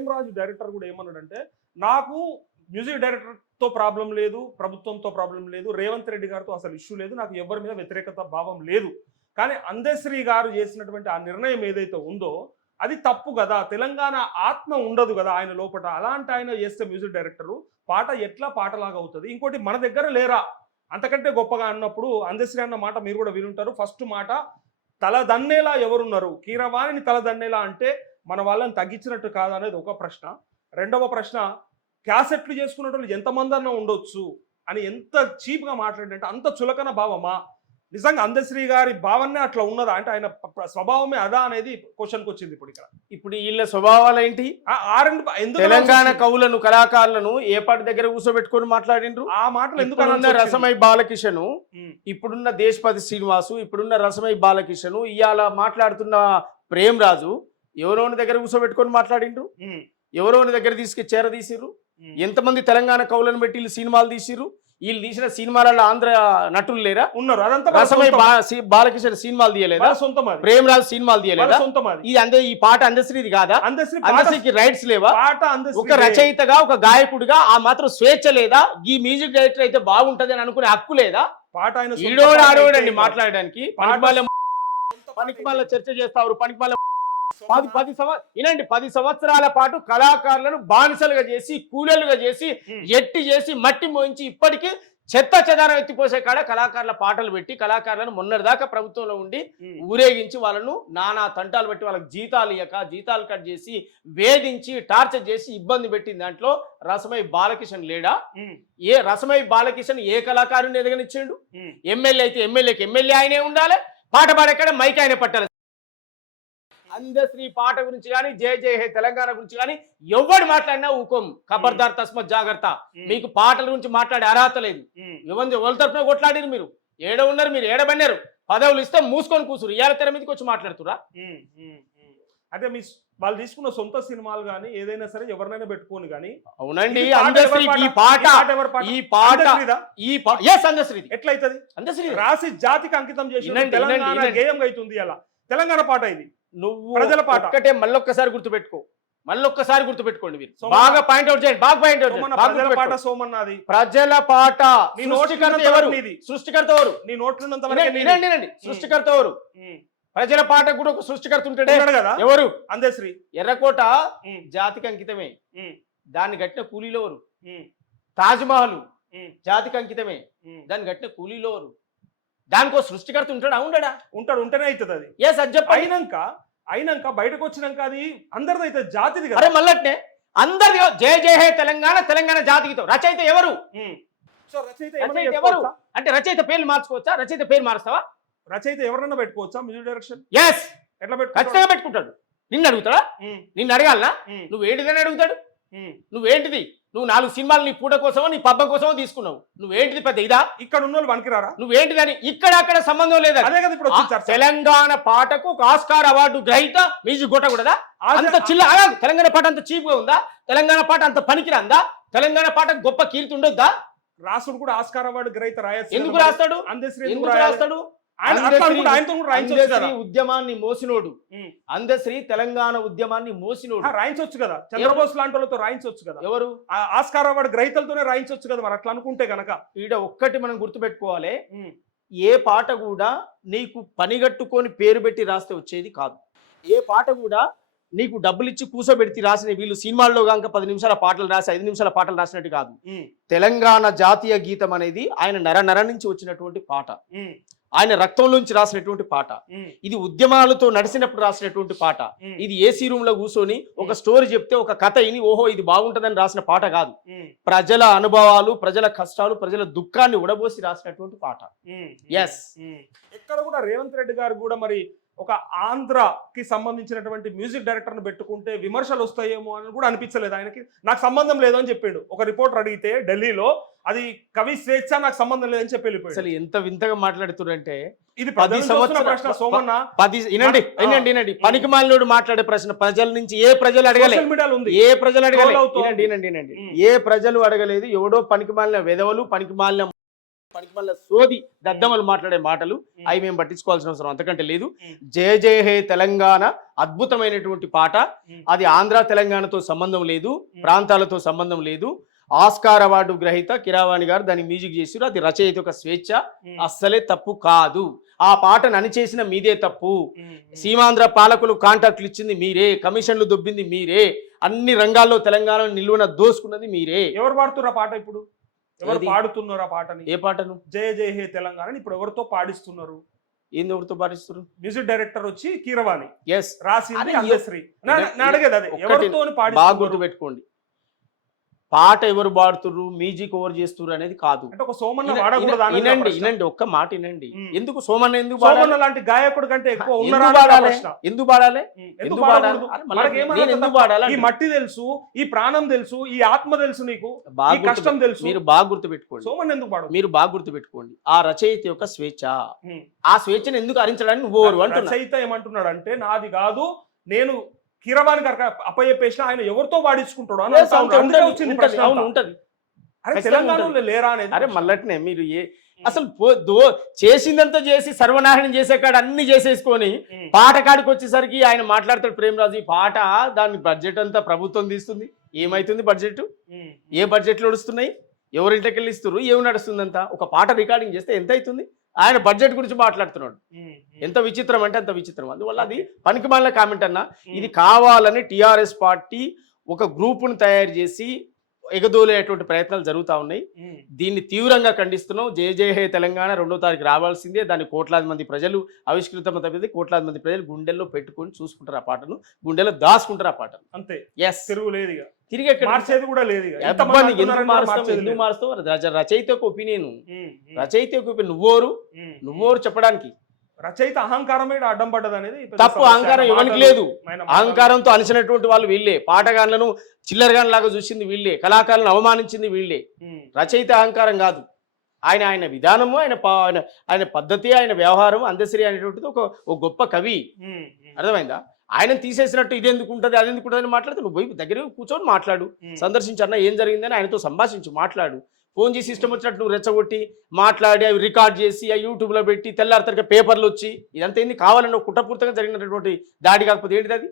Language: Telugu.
ప్రేమ్ రాజు డైరెక్టర్ కూడా ఏమన్నాడంటే, నాకు మ్యూజిక్ డైరెక్టర్‌తో ప్రాబ్లమ్ లేదు, ప్రభుత్వంతో ప్రాబ్లమ్ లేదు, రేవంత్ రెడ్డి గారితో అసలు ఇష్యూ లేదు, నాకు ఎవ్వరి మీద వ్యతిరేకత భావం లేదు. కానీ అందశ్రీ గారు చేసినటువంటి ఆ నిర్ణయం ఏదైతే ఉందో అది తప్పు కదా. తెలంగాణ ఆత్మ ఉండదు కదా ఆయన లోపట. అలాంటి ఆయన చేస్తే మ్యూజిక్ డైరెక్టరు పాట ఎట్లా పాటలాగా అవుతుంది. ఇంకోటి మన దగ్గర లేరా అంతకంటే గొప్పగా అన్నప్పుడు అందశ్రీ అన్న మాట మీరు కూడా వినుంటారు. ఫస్ట్ మాట తలదన్నేలా ఎవరున్నారు, కీరవాణిని తలదన్నేలా అంటే మన వాళ్ళని తగ్గించినట్టు కాదు అనేది ఒక ప్రశ్న. రెండవ ప్రశ్న, క్యాసెట్లు చేసుకునేటోళ్ళు ఎంతమంది అన్నా ఉండొచ్చు అని ఎంత చీప్గా మాట్లాడంటే అంత చులకన భావమా? నిజంగా అందశ్రీ గారి భావనే అట్లా ఉన్నదా అంటే ఆయన స్వభావమే అదా అనేది క్వశ్చన్కి వచ్చింది ఇప్పుడు ఇక్కడ. ఇప్పుడు వీళ్ళ స్వభావాలు ఏంటి? తెలంగాణ కవులను కళాకారులను ఏ పాటి దగ్గర కూర్చోబెట్టుకొని మాట్లాడిండ్రు. ఆ మాటలు ఎందుకు రసమై బాలకిషన్, ఇప్పుడున్న దేశపతి శ్రీనివాసు, ఇప్పుడున్న రసమై బాలకిషన్, ఇవాళ మాట్లాడుతున్న ప్రేమ్ రాజు ఎవరోని దగ్గర కూర్చోబెట్టుకొని మాట్లాడిండ్రు, ఎవరోని దగ్గర చేరదీసిర్రు. ఎంతమంది తెలంగాణ కవులను పెట్టి వీళ్ళు సినిమాలు తీసిర్రు. వీళ్ళు తీసిన సినిమాలలో ఆంధ్ర నటులు లేరా? ఉన్నారు. అదంతా రసమై బాలకిషన్ సినిమాలు తీయలేదా? ప్రేమ్ రాజు సినిమాలు తీయలేదా? ఈ పాట అందశ్రీది కాదా? అందశ్రీకి రైట్స్ లేవా? ఒక రచయితగా ఒక గాయకుడిగా ఆ మాత్రం స్వేచ్ఛ లేదా? ఈ మ్యూజిక్ డైరెక్టర్ అయితే బాగుంటది అని అనుకునే హక్కు లేదా? పాట ఆడోడండి మాట్లాడడానికి. పనికిమాల చర్చ చేస్తారు. పనికిమాల 10 సంవత్సరాల పాటు కళాకారులను బానిసలుగా చేసి, కూలీలుగా చేసి, ఎట్టి చేసి, మట్టి మోయించి, ఇప్పటికీ చెత్త చెదారం ఎత్తిపోసే కాడ కళాకారుల పాటలు పెట్టి కళాకారులను మొన్నటిదాకా ప్రభుత్వంలో ఉండి ఊరేగించి వాళ్ళను నానా తంటాలు పెట్టి వాళ్ళకి జీతాలు ఇయ్యక, జీతాలు కట్ చేసి, వేధించి, టార్చర్ చేసి ఇబ్బంది పెట్టిన దాంట్లో రసమై బాలకిషన్ లేడా? రసమై బాలకిషన్ ఏ కళాకారుని ఎదగనిచ్చిండు? ఎమ్మెల్యే అయితే ఎమ్మెల్యేకి ఎమ్మెల్యే ఆయనే ఉండాలి, పాట పాడెక్కడ మైక్ ఆయనే పట్టాలి. అందశ్రీ పాట గురించి కానీ, జయ జయ హే తెలంగాణ గురించి కానీ ఎవడు మాట్లాడినా ఊకోం. ఖబర్దార్ తస్మత్ జాగ్రత్త. మీకు పాటల గురించి మాట్లాడే అర్హత లేదు. ఎవరి తరఫున కొట్లాడిరు? మీరు ఏడ ఉన్నారు? మీరు ఏడబన్నారు? పదవులు ఇస్తే మూసుకొని కూర్చురు. ఇవాళ తెర మీదకి వచ్చి మాట్లాడుతురా? అదే వాళ్ళు తీసుకున్న సొంత సినిమాలు కానీ ఏదైనా సరే ఎవరినైనా పెట్టుకోని కానీ. అవునండి, అందశ్రీ ఎట్లయితుంది? అందశ్రీ రాసి జాతికి అంకితం చేసి తెలంగాణ గేయం అవుతుంది. అలా తెలంగాణ పాట ఇది. నువ్వు ప్రజల పాట ఒక్కటే మళ్ళొక్కసారి గుర్తుపెట్టుకోండి. మీరు బాగా పాయింట్అవుట్ చేయండి. బాగా పాయింట్అవుట్ పాట సోమన్నది ప్రజల పాట. సృష్టికర్త ఎవరు? నీ నోట్లున్నంత సృష్టికర్త ఎవరు? ప్రజల పాట కూడా ఒక సృష్టికర్త ఉంటాడే కదా. ఎవరు? అందశ్రీ. ఎర్రకోట జాతికి అంకితమే. దాన్ని కట్టిన కూలీలో ఎవరు? తాజ్మహల్ జాతికి అంకితమే. దాన్ని కట్టిన కూలీలో ఎవరు? దానికో సృష్టికర్త ఉంటాడా? ఉండడా? ఉంటాడు. ఉంటేనే అవుతుంది అది. అది చెప్ప అయినాక బయటకు వచ్చినాక అది అందరిది అయితే జాతిది కదా. అరే మళ్ళట్నే అందరిది జయ జయ హే తెలంగాణ, తెలంగాణ జాతికితో. రచయిత ఎవరు? రచయిత ఎవరు అంటే రచయిత పేర్లు మార్చుకోవచ్చా? రచయిత పేరు మారుస్తావా? రచయిత ఎవరన్నా పెట్టుకోవచ్చా మ్యూజిక్ డైరెక్షన్? ఎస్. ఎట్లా ఖచ్చితంగా పెట్టుకుంటాడు. నిన్ను అడుగుతాడా? నిన్ను అడగాలనా? నువ్వు ఏంటిదని అడుగుతాడు. నువ్వేంటిది? నువ్వు 4 సినిమాలు నీ పూట కోసమో నీ పబ్బం కోసమో తీసుకున్నావు. నువ్వేంటిది పెద్ద ఇదా? ఇక్కడ ఉన్న వాళ్ళు వనికిరారా? నువ్వేంటిదని ఇక్కడ అక్కడ సంబంధం లేదా? అదే కదా ఇప్పుడు తెలంగాణ పాటకు ఒక ఆస్కార్ అవార్డు గ్రహీత మ్యూజిక్ కొట్టకూడదా? అంత తెలంగాణ పాట అంత చీప్ గా ఉందా? తెలంగాణ పాట అంత పనికిరాందా? తెలంగాణ పాటకు గొప్ప కీర్తి ఉండొద్దా? రాసుడు కూడా ఆస్కార్ అవార్డు గ్రహీత రాయచ్చు. ఎందుకు రాస్తాడు? ఎందుకు రాస్తాడు? ఉద్యమాన్ని మోసినోడు. అందశ్రీ తెలంగాణ ఉద్యమాన్ని మోసినోడు. రాయించవచ్చు కదా, చంద్రబోస్ లాంటి వాళ్ళతో రాయించవచ్చు కదా. ఎవరు? ఆస్కార్ అవార్డు గ్రహీతలతోనే రాయించవచ్చు కదా. మరి అట్లా అనుకుంటే గనక ఈడ ఒక్కటి మనం గుర్తుపెట్టుకోవాలి. ఏ పాట కూడా నీకు పనిగట్టుకొని పేరు పెట్టి రాస్తే వచ్చేది కాదు. ఏ పాట కూడా నీకు డబ్బులు ఇచ్చి కూసోబెడితే రాసిన వీళ్ళు సినిమాల్లో కనుక 10 నిమిషాల పాటలు రాసి 5 నిమిషాల పాటలు రాసినట్టు కాదు. తెలంగాణ జాతీయ గీతం అనేది ఆయన నర నుంచి వచ్చినటువంటి పాట. ఆయన రక్తంలోంచి రాసినటువంటి పాట. ఇది ఉద్యమాలతో నడిచినప్పుడు రాసినటువంటి పాట. ఇది ఏసీ రూమ్ లో కూర్చొని ఒక స్టోరీ చెప్తే ఒక కథ ఇని ఓహో ఇది బాగుంటదని రాసిన పాట కాదు. ప్రజల అనుభవాలు, ప్రజల కష్టాలు, ప్రజల దుఃఖాన్ని ఉడబోసి రాసినటువంటి పాట. ఎస్. ఎక్కడ కూడా రేవంత్ రెడ్డి గారు కూడా మరి ఒక ఆంధ్రకి సంబంధించినటువంటి మ్యూజిక్ డైరెక్టర్ను పెట్టుకుంటే విమర్శలు వస్తాయేమో అని కూడా అనిపించలేదు ఆయనకి. నాకు సంబంధం లేదు అని చెప్పిండు. ఒక రిపోర్టర్ అడిగితే ఢిల్లీలో అది కవి స్వేచ్ఛ, నాకు సంబంధం లేదని చెప్పి వెళ్ళిపోయాడు. అసలు ఎంత వింతగా మాట్లాడుతున్నారంటే ఇది 10 సంవత్సరాల ప్రశ్న సోమన్న. వినండి పనికి మాలినోడు మాట్లాడే ప్రశ్న ప్రజల నుంచి ఏ ప్రజలు అడగలేదు. ఏ ప్రజలు అడగలేదు. ఏ ప్రజలు అడగలేదు. ఎవడో పనికి మాలిన వెధవలు, పనికి మాలిన పనికి మళ్ళీ సోది దద్దమ్మలు మాట్లాడే మాటలు అవి మేము పట్టించుకోవాల్సిన అవసరం అంతకంటే లేదు. జయ జయ హే తెలంగాణ అద్భుతమైనటువంటి పాట. అది ఆంధ్ర తెలంగాణతో సంబంధం లేదు, ప్రాంతాలతో సంబంధం లేదు. ఆస్కార్ అవార్డు గ్రహీత కీరవాణి గారు దాన్ని మ్యూజిక్ చేసారు. అది రచయిత యొక్క స్వేచ్ఛ, అస్సలే తప్పు కాదు. ఆ పాటను అణిచేసిన మీదే తప్పు. సీమాంధ్ర పాలకులు కాంట్రాక్టులు ఇచ్చింది మీరే, కమిషన్లు దొబ్బింది మీరే, అన్ని రంగాల్లో తెలంగాణ నిలువన దోసుకున్నది మీరే. ఎవరు పాడుతున్నారు పాట ఇప్పుడు? ఎవరు పాడుతున్నారు ఆ పాటని? ఏ పాటను? జయ జయ హే తెలంగాణ ఇప్పుడు ఎవరితో పాడిస్తున్నారు? ఏంది ఎవరితో పాడిస్తున్నారు? మ్యూజిక్ డైరెక్టర్ వచ్చి కీరవాణి, ఎస్ రాసింది అందశ్రీ. అడిగేది అదే, ఎవరితో బాగా గుర్తుపెట్టుకోండి. పాట ఎవరు పాడుతున్నారు, మ్యూజిక్ ఎవరు చేస్తున్నారు అనేది కాదు. అంటే ఒక సోమన్న వాడకూడదు. వినండి ఒక్క మాట వినండి. ఎందుకు సోమన్న ఎందుకు సోమన్న లాంటి గాయకుడు కంటే ఎక్కువ ఎందుకు పాడాలి? ఈ మట్టి తెలుసు, ఈ ప్రాణం తెలుసు, ఈ ఆత్మ తెలుసు, నీకు ఈ కష్టం తెలుసు. మీరు బాగా గుర్తుపెట్టుకోండి. సోమన్న ఎందుకు పాడు? మీరు బాగా గుర్తుపెట్టుకోండి. ఆ రచయిత యొక్క స్వేచ్ఛ, ఆ స్వేచ్ఛను ఎందుకు హరించడానికి నువ్వు రచయిత ఏమంటున్నాడు అంటే, నాది కాదు, నేను కీరవాణి గారికి అప్పచెప్పేసిన, ఆయన ఎవరితో పాడించుకుంటాడు అని ఉంటది. తెలంగాణలో లేరా అనేది. అరే మళ్ళట్నే మీరు అసలు చేసిందంతా చేసి సర్వనాశనం చేసే కాడ అన్ని చేసేసుకొని పాట కాడికి వచ్చేసరికి ఆయన మాట్లాడతాడు, ప్రేమరాజు ఈ పాట దాని బడ్జెట్ అంతా ప్రభుత్వం తీస్తుంది. ఏమైతుంది బడ్జెట్? ఏ బడ్జెట్లు నడుస్తున్నాయి? ఎవరింటికి వెళ్ళి ఇస్తున్నారు? ఏమి నడుస్తుందంతా? ఒక పాట రికార్డింగ్ చేస్తే ఎంత అవుతుంది? ఆయన బడ్జెట్ గురించి మాట్లాడుతున్నాడు. ఎంత విచిత్రం అంటే అంత విచిత్రం. అందువల్ల అది పనికిమాలిన కామెంట్ అన్న. ఇది కావాలని టిఆర్ఎస్ పార్టీ ఒక గ్రూపును తయారు చేసి ఎగదోలేటువంటి ప్రయత్నాలు జరుగుతూ ఉన్నాయి. దీన్ని తీవ్రంగా ఖండిస్తున్నాం. జయ జయ హే తెలంగాణ 2వ తారీఖు రావాల్సిందే. దాన్ని కోట్లాది మంది ప్రజలు ఆవిష్కృతమైతే కోట్లాది మంది ప్రజలు గుండెల్లో పెట్టుకొని చూసుకుంటారు, ఆ పాటను గుండెల్లో దాచుకుంటారు ఆ పాటను. అంతే, ఎస్, తిరుగు లేదు, తిరిగి మార్చేది కూడా లేదు. ఎందుకు మారుస్తావు? రచయిత యొక్క ఒపీనియన్, రచయిత యొక్క ఒపీనియన్. నువ్వోరు చెప్పడానికి. రచయిత అహంకారమే అడ్డం పడ్డది అనేది తప్పు. అహంకారం ఎవరికి లేదు. అహంకారంతో అనిసినటువంటి వాళ్ళు వీళ్ళే. పాటగాన్లను చిల్లరగాన్లాగా చూసింది వీళ్ళే, కళాకారులను అవమానించింది వీళ్ళే. రచయిత అహంకారం కాదు. ఆయన విధానము, ఆయన పద్ధతి, ఆయన వ్యవహారం. అందశ్రీ అనేటువంటిది ఒక గొప్ప కవి. అర్థమైందా? ఆయన తీసేసినట్టు ఇది ఎందుకు ఉంటుంది, అది ఎందుకు ఉంటుంది అని మాట్లాడితే నువ్వు పోయి దగ్గర కూర్చొని మాట్లాడు, సందర్శించి అన్న ఏం జరిగిందని ఆయనతో సంభాషించు, మాట్లాడు. ఫోన్ చేసి ఇష్టం వచ్చినట్టు నువ్వు రెచ్చగొట్టి మాట్లాడి అవి రికార్డ్ చేసి ఆ యూట్యూబ్లో పెట్టి తెల్లారితరిగా పేపర్లు వచ్చి ఇదంతా ఏంది? కావాలని కుట్రపూర్తంగా జరిగినటువంటి దాడి కాకపోతే ఏంటిది అది?